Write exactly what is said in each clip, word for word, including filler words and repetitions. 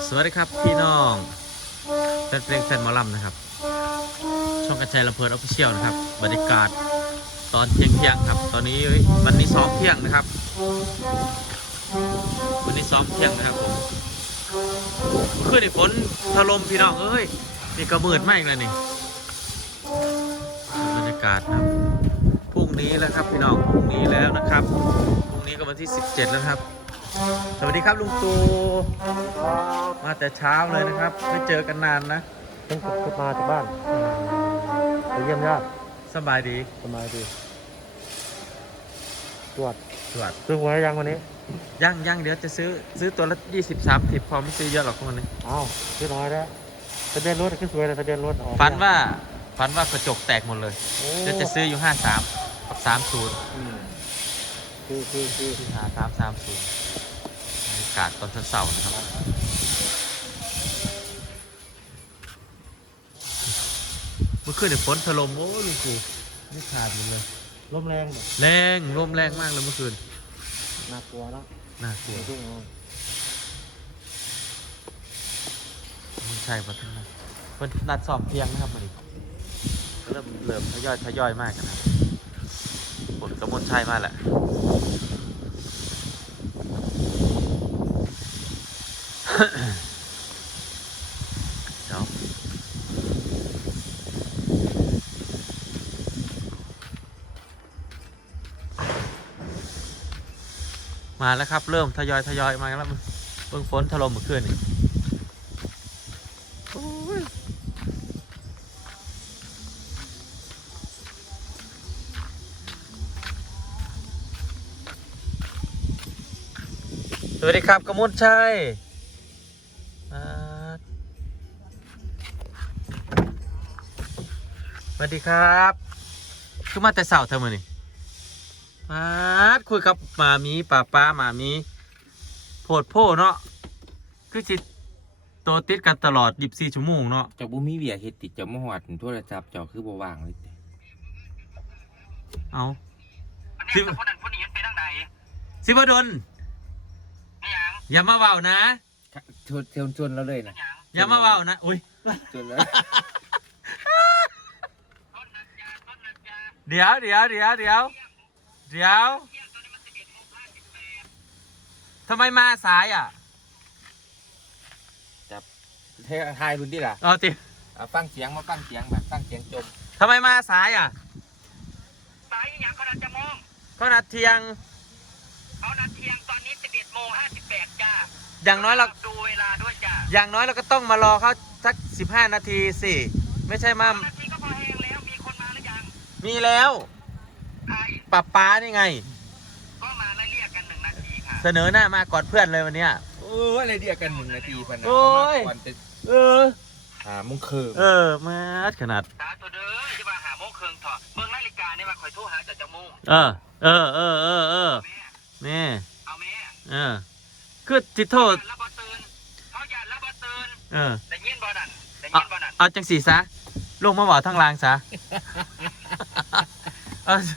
สวัสดีครับพี่น้องแฟนเพลงแฟนหมอลำนะครับช่องกระจายลำเพลินออฟฟิเชียลนะครับบรรยากาศตอนเที่ยงเที่ยงครับตอนนี้วันนี้ซ้อมเที่ยงนะครับวันนี้ซ้อมเที่ยงนะครับผมขึ้นในฝนถล่มพี่น้องเอ้ยนี่กระมืดมากเลยนี่บรรยากาศครับพรุ่งนี้แล้วครับพี่น้องพรุ่งนี้แล้วนะครับพรุ่งนี้ก็วันที่สิบเจ็ดแล้วครับสวัสดีครับลุงตู่มาแต่เช้าเลยนะครับไม่เจอกันนานนะเพิ่งกลับมาจากบ้านไปเยี่ยมญาติสบายดีสบายดีตรวจตรวจซื้อหวยยังวันนี้ยังยังเดี๋ยวจะซื้อซื้อตัวละยี่สิบสามสิบพอไม่ซื้อเยอะหรอกวันนี้อ้าวซื้อน้อยแล้วทะเบียนรถขึ้นสวยเลยทะเบียนรถฝันว่าฝันว่ากระจกแตกหมดเลยจะจะซื้ออยู่ห้าสามกับสามศูนย์คือคือคือหาสามสามศูนย์บรรยากาศตอนเช้าๆนะครับเมื่อคืนเนี่ยฝนถล่มโอ้ลุงกูไม่ขาดเลยลมแรงแรงลมแรงมากเลยเมื่อคืนน่ากลัวแล้วน่ากลัวมันใช่ปะท่านนะเพิ่นนัดสอบเพียงนะครับมันเริ่มเริ่มทยอยทยอยมากกันนะฝนกระมวลใช่มากแหละเดี๋ยวมาแล้วครับเริ่มทยอยทยอยมาแล้วเพิ่งฝนถล่มเมื่อคืนนี่สวัสดีครับกมลชัยสวัสดีครับคือมาแต่เสาร์เธอมานี่มาคุยกับหมามีป้าป้าหมามีโพดโพเนาะคือจิตโตติดกันตลอดยี่สิบสี่ชั่วโมงเนาะเจ้าบุมีเวียเฮ็ดติดเจ้ามาหอดโทรศัพท์เจ้าคือบ่ว่างเลยเอาสิบคนนั้นคนนี้เป็นทางไหนสิบดลอย่ามาเบานะชวนชวนชวนเราเลยนะอย่ามาเบานะอุ้ยชวนแล้วเดี๋ยวเดี๋ยวเดี๋ยวเดี๋ยวเดี๋ยวทำไมมาสายอ่ะจับเททายพื้นที่ล่ะเอาติฟังเสียงมาฟังเสียงแบบฟังเสียงจมทำไมมาสายอ่ะสายอย่างเขานัดจะมองเขานัดเที่ยงเขานัดเที่ยงตอนนี้สิบเอ็ดโมงห้าสิบแปดจ้าอย่างน้อยเราดูเวลาด้วยจ้าอย่างน้อยเราก็ต้องมารอเขาสักสิบห้านาทีสิไม่ใช่มานาทีก็พอแห้งแล้วมีคนมาหรือยังมีแล้วป้าป้านี่ไงก็มาไล่เรียกกันหนึ่งนาทีค่ะเสนอหน้ามากอดเพื่อนเลยวันเนี้ยโอ้ยอะไรเรียกกันหนึ่งนาทีพันนะโอ้ยเออหาโมงครึ่งเออมาขนาดตาตัวเด้อจะมาหาโมงครึ่งถอดเบิ่งนาฬิกาเนี่ยมาคอยโทรหาจัดจะโมงเออเออเออเออเออนี่เอาแม่เออคือจิตโทษระเบิดตื่นเขาหยาดระเบิดตื่นเออแต่ยินบ่อนั่นแต่ยินบ่อนั่นเอาจังสีซะลงมาบ่อทั้งรางซะเออ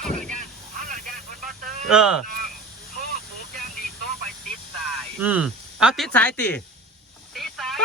เออโทษผูกย่างดีโต๊ะไปติดสายอืมเอาติดสายติติดสาย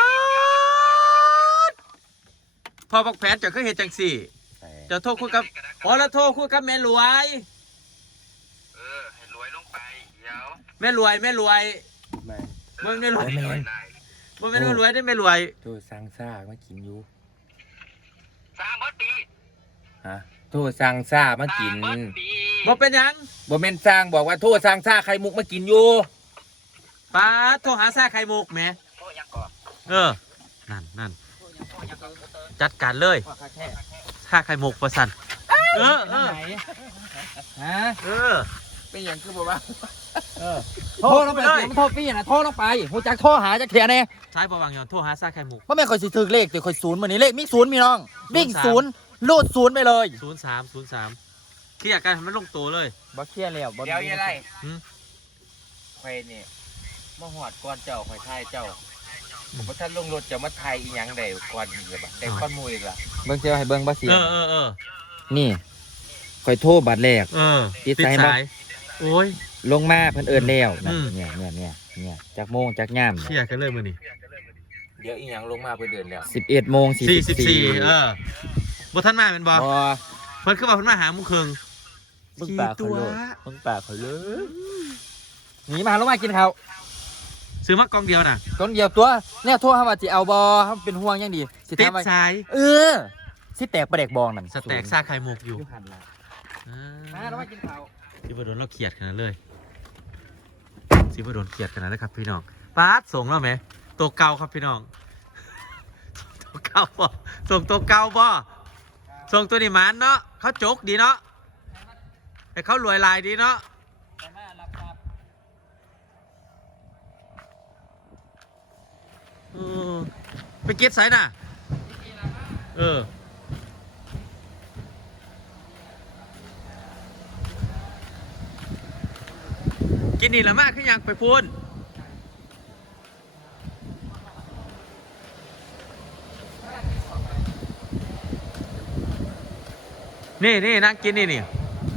พอบอกแผนจะเคยเห็นจังสี่จะโทษคุยกับอ๋อแล้วโทษคุยกับแม่รวยเออให้รวยลงไปเดี๋ยวแม่รวยแม่รวยเมื่อแม่รวยเมื่อแม่รวยได้แม่รวยโทษสั่งซ่ามากินอยู่สามปีฮะโทษสั่งซ่ามากินบอกเป็นยังบ่แม่นสร้างบอกว่าโทษสั่งซ่าไข่มุกมากินอยู่ป้าโทรหาซ่าไข่มุกแม่เออนั่นนั่นจัดการเลยซ่าไข่มุกประสันเออเออฮะเออเป็นอย่างคือบอกว่าเออโทรลงไปเลยมันโทรปี้นะโทรลงไปหูจักโทรหาจักเทียเนี่ยใช่ประวังย้อนโทรหาซ่าไข่มุกเพราะแม่คอยสิถือเลขเดี๋ยวคอยศูนย์เหมือนนี้เลขมีศูนย์มีน้องวิ่งศูนย์ลูดศูนย์ไปเลยศูนย์สามศูนย์สามเคลียร์กันมันลงตัวเลยบ่เคลียร์แล้วเดี๋ยวยังไงใครเนี่ยมาหอดก้อนเจ้าคอยทายเจ้าผมว่าท่านลงรถจะมาไทยอีหยังได้ก้อนอีกแบบได้ก้อนมูอีกล่ะเบิ้งเจ้าให้เบิ้งบ่เสียเออเออเออนี่คอยโทรบัตรแรกเออติดสายโอ้ยลงมาเพิ่นเอิ้นแล้วเนี่ยเนี่ยเนี่ยเนี่ยจากโมงจากย่ามเคลียร์กันเลยมื้อนี้เดี๋ยวอีหยังลงมาเพื่อเดินแล้วสิบเอ็ดโมงสี่สี่สิสิบบ สี่สี่เออบ่ทันมาเป็นบ่บอเพิ่นขึ้นมาเพิ่นมาหาโมุครึ่งมึงปากเขาเลยมึงปากเขาเลยหนีมาลงมากินข้าวซื้อมากล่องเดียวน่ะก้อนเดียวตัวเนี่ยโทษครับว่าจะเอาบอครับเป็นห่วงยังดีสิติดทำไว้สายเออสิแตกประเด็กบองนั่นสแต็กซาไข่มุกอยู่อยู่หันละอ่มาลงมากินข้าวสิบ่โดนเราเขียดขนาดเลยสิบ่โดนเขียดขนาดเลยครับพี่น้องปาดส่งแล้วไหมตัวเก่าครับพี่น้องตัวเก่าบ่ส่งตัวเก่าบ่ส่งตัวนี้หมันเนาะเขาจกดีเนาะแต่เขารวยลายดีเนาะเออไปเก็ตไซน่ะเออกินนี่ละมากขึ้นยังไปพูนนี่นี่นั่งกินนี่นี่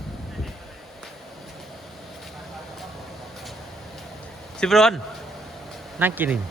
สิบรนนั่งกินนี่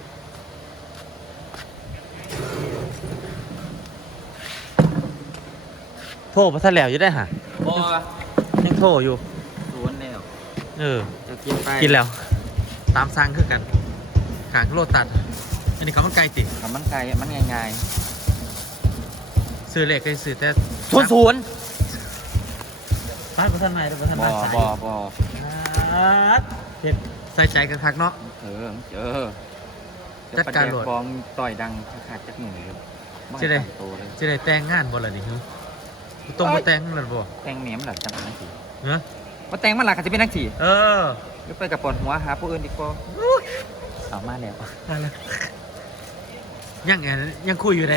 โทษพระท่านแล้วอยู่ได้ฮะบอยังโทษอยู่สวนแล้วเออจะกินไปกินแล้ว ตามสั่งคือกันขางโลตัด อันนี้ข้าวมันไก่ติทำมันไกลมันง่ายซื้อเหล็กไปซื้อแต่ๆสวนสวนป้าประท่านไหนประท่านบบ้าอนสายบอบอเห็นใส่ใจกันคักเนาะเออเจอจัดการโหลดบอมต่อยดังขาดจักหนึ่งเลยจะได้โตเลยจะได้แต่งงานบ่ล่ะนี่ฮึตรงมาแต่งนั่นบ่แตงเมียมหลักจังนังสีเนาะว่าแตงมันหลักจะเป็นนังสีเออก็ไปกับปอนหัวหาผู้อื่นดีกว่าเอามาแล้วนั่นแหละยังไงยังคุยอยู่ไหน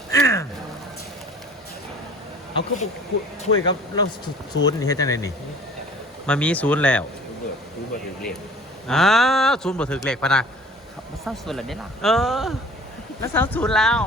เอาคือบ่คุยคุยกับเราศูนย์นี่เฮ็ดจังไดนี่มามีศูนย์แล้วรู้เบิดรู้เบิดถึงเรียกอ้าวศูนย์บ่ถึกเลขปะนะมาเศร้าส่วนอะไรได้ล่ะเออแล้วสาวศูนย์แล้ว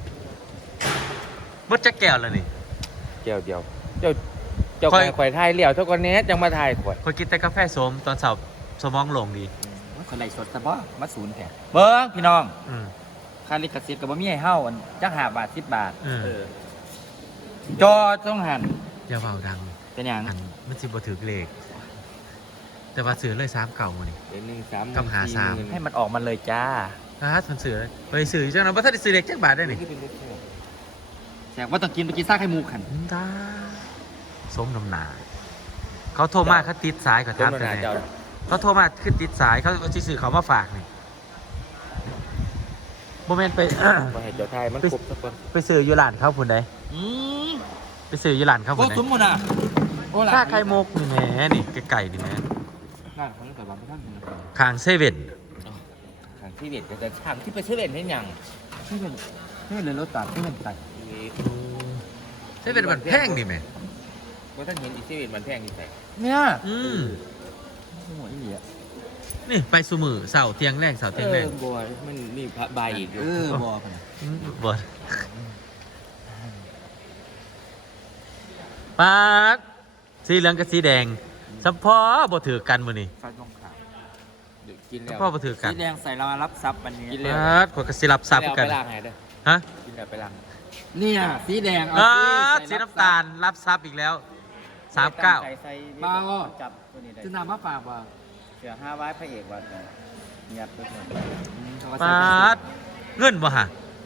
บดจะแก้วแล้วนี่เจ้าเดียวเจ้าเจ้าค่อยข่อยทายเลี้ยวเท่ากันแน่จังมาทายข่อยคอยกินแต่กาแฟส้มตอนเสาร์สมองลงดีคนไรสดซะบ่มาศูนย์แถมเบิ้งพี่น้องอืมค่าลิขสิทธิ์กับบ่มีให้เฮาอันจักห้าบาทสิบบาทเออเออจอต้องหันอย่าเบาดังเป็นหยังอันมันสิบ่ถึกเลขแต่ว่าซื้อเลยสามเก่ามานี่เดี๋ยวหนึ่งสามกับหาสามให้มันออกมาเลยจ้าถ้ามันซื้อเลยไปซื้อจังนั้นว่าถ้าได้ซื้อเลขจักบาทได้นี่แขกว่าต้องกินไปกินซ่าไข่มูขันอืมได้สมน้ำหนาเขาโทรมาเขาติดสายเขาต้ถาน มมันแต่หาไหนเจ้าเขาโทรมาขึ้นติดสายเขาเอาซื้อเขามาฝากนี่โมเมนต์ไปมาให้เจ้าทายมันครบสักคนไปซื้ออยู่ร้านเขาพุ่นใดอืมไปซื้ออยู่ร้านเขาโอ้พุ่นใดสมมุติอ่ะโอ้ล่ะถ้าไข่มุกนี่แหม่นี่ไก่ๆนี่แหม่ร้านเขาเรียกว่าบ้านท่านคนละคนคางเซเว่นทางที่เด็ดก็จะช่างที่ไปซื้อเล่นให้หยังที่เป็นที่เป็นรถตัดที่เป็นตัดเซเว่นมันแพงนี่แหม่ว่าท่านเห็นอีซีเวนมันแพงที่ใส่เนี่ยอืมที่หัวอีเหลียนี่ไปสุมือเสาเตียงแรงเสาเตียงแรงบัวมันมีพระใบอีกอยู่เออบอพนะมบอดปาดสีเหลืองกับสีแดงสัมพอบ่ถือกันมื้อนี้ไฟตรงขาวเดี๋ยวกินสัแล้มวพอบ่ถือกันสีแดงใส่เรามารับซับวันนี้กินแล้วปาดกว่าก็สิรับทรัพย์กันไปล้างไงเด้อฮะกินแล้วไปล้างเนี่ยสีแดงอ่าสิสีน้ำตาลรับทรัพย์อีกแล้วสามเก้าใส่ใส่บางอ่ะจับตัวนี้ได้จะนำมาฝากว่าเสือห้าไว้พระเอกว่ายัดไปหมดปาดเงินบ่ฮะ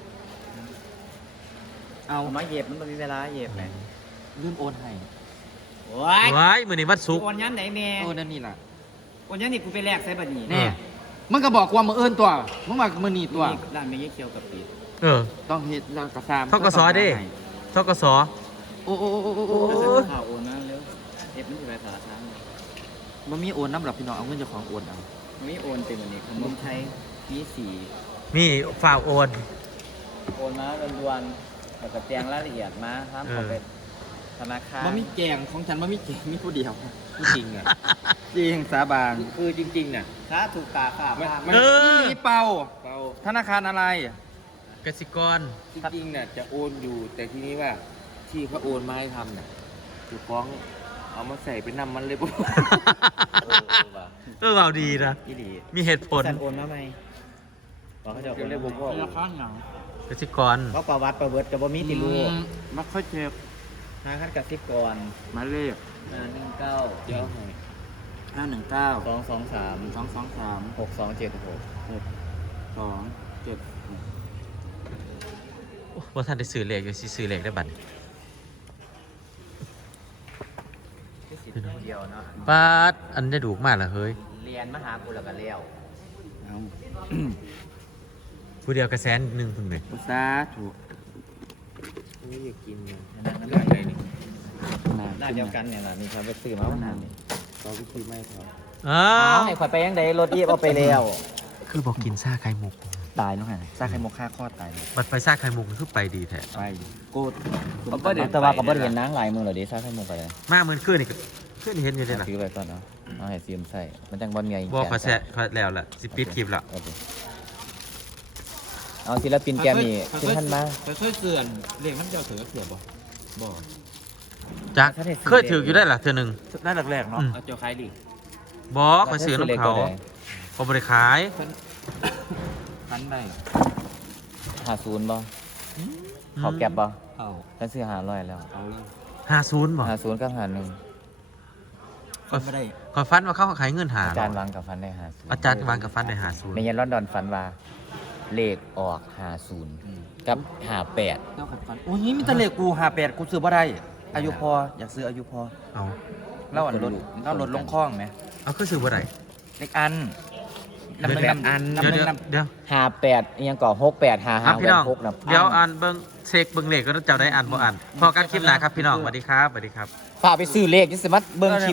เอาเอามาเหยียบมันต้องมีเวลาเหยียบไหนลืมโอนให้โอ้ยว้ายมื้อนี้วันศุกร์โอนยันไหนแม่โอนนั่นนี่ล่ะโอนยันนี่กูไปแลกใส่บัตรนี้แน่มึงก็บอกว่ามือเอินตัวมึงมามือนีตัวนี่ร้านไม่ยี่เคียวกับปีเออต้องเฮ็ดเรากระซามทกสดิ ทกสโอ้โอ้โอ้โอ้โอ้โอ้โอ้ข่าวโอนมาเร็วเอฟมันจะไปสารคามมันมีโอนน้ำหลับพี่น้องเอาเงินเจ้าของโอนเอามันมีโอนเต็มวันนี้ขนมไทยมีสี่มีฝากโอนโอนมาล้วนๆแล้วก็แจ้งรายละเอียดมาห้ามเขาไปธนาคารมันมีแกงของฉันมันมีแกงมีผู้เดียวจริงอ่ะจริงสาบานคือจริงๆน่ะถ้าถูกตาข่าวมันว่ามันเออมีเป่าเปาธนาคารอะไรกสิกรจริงๆน่ะจะโอนอยู่แต่ทีนี้ว่าที่เขาโอนมาให้ทำน่ะจะฟ้องเอามาใส่เป็นน้ำมันเลยปุ๊บเออเอาดีนะอีหลีมีเหตุผลสันโอนมาไหมบอกเขาจะเรียกผมพ่อราคาหนังกสิกรเขาประวัติประเวิร์ดกับบ่มีติลูมักค่อยเจ็บห้าขั้นกสิกรมาเลขห้าหนึ่งเก้าเดี๋ยวห้าหนึ่งเก้าสองสองสามสองสองสามหกสองเจ็ดหกสองเจ็ดว่าท่านได้ซื้อเลขอยู่สิซื้อเลขได้บัตรเดียวเนาะปาดอันได้ดูมากเหรอเฮ้ยเรียนมหากุลกันแล้วเอาผู้เดียวกระแสนหนึ่งคุณเลยพุทธาถูกนี่อยากกินเนี่ยเรื่องอะไรนี่หน้าเดียวกันเนี่ยล่ะนี่ครับไปซื้อมาวันนั้นนี่เราวิธีไม่ครับอ้าอ้าว วไอ้ข่อยไปยังไดรถอีฟเอาไปแล้วคือบอกกินซ่าไข่มุกตายแล้วไงซากไข่มุกฆ่าคลอดตายเลยบัดไปซ่าไข่มุกคือไปดีแท้ไปโกดแต่ว่าก็บ่ได้เห็นนางหลายมือหรอดิซ่าให้มึงไปเลยมากเหมือนขึ้นนี่ก็ขึ้นเห็นอยู่เลยล่ะซื้อไปก่อนเนาะเอาให้ซีมใส่มันจังบ่มีไงบอกเขาแซะเขาแล้วล่ะสิปิดคลิปละโอเคเอาศิลปินแกมีขึ้นท่านมาไปค่อยเสื่อนเรียกมันเจ้าเสือเสือบ่บ่จักเคยถืออยู่ได้ล่ะเธอหนึ่งได้แรกๆเนาะอืมเอาเจ้าขายดิบอกเขาซื้อน้ำเขาเขาบริขายพันได้หาศูนย์บ่เขาแก็บบ่เอาฉันซื้อหาร้อยแล้วเอาเลยห้าศูนย์บอกหาศูนย์กับหาหนึ่งคนไม่ได้ขอฟันว่าเขาขายเงินหาอาจารย์วางกับฟันได้หาศูนย์อาจารย์วางกับฟันในหาศูนย์ในยันลอนดอนฟันว่าเลขออกหาศูนย์กับหาแปดเจ้าขับฟันโอ้ยมีแต่เลขกูหาแปดกูซื้อบ่ได้ อายุพออยากซื้ออายุพอเอาเล่าอันรถเล่ารถลงคลองไหมเอาคือซื้อบ่ได้เลขอันน้ำหนึ่งน้ำอันเดี๋ยวน้ำหนึ่เดี๋ยวงน้ำเดี๋ยวหาแปดอิหยังก่อหกแปดหาคหารับพี่น้องหกนะเดี๋ยวอ่านเบิ้งเช็คเบิ้งเลขก็ต้องจำได้อ่านบ่อ่านพอกันคลิปหน้าครับพี่น้องสวัสดีครับสวัสดีครับฝากไปซื้อเลขจะสมัครเบิ้งคลิป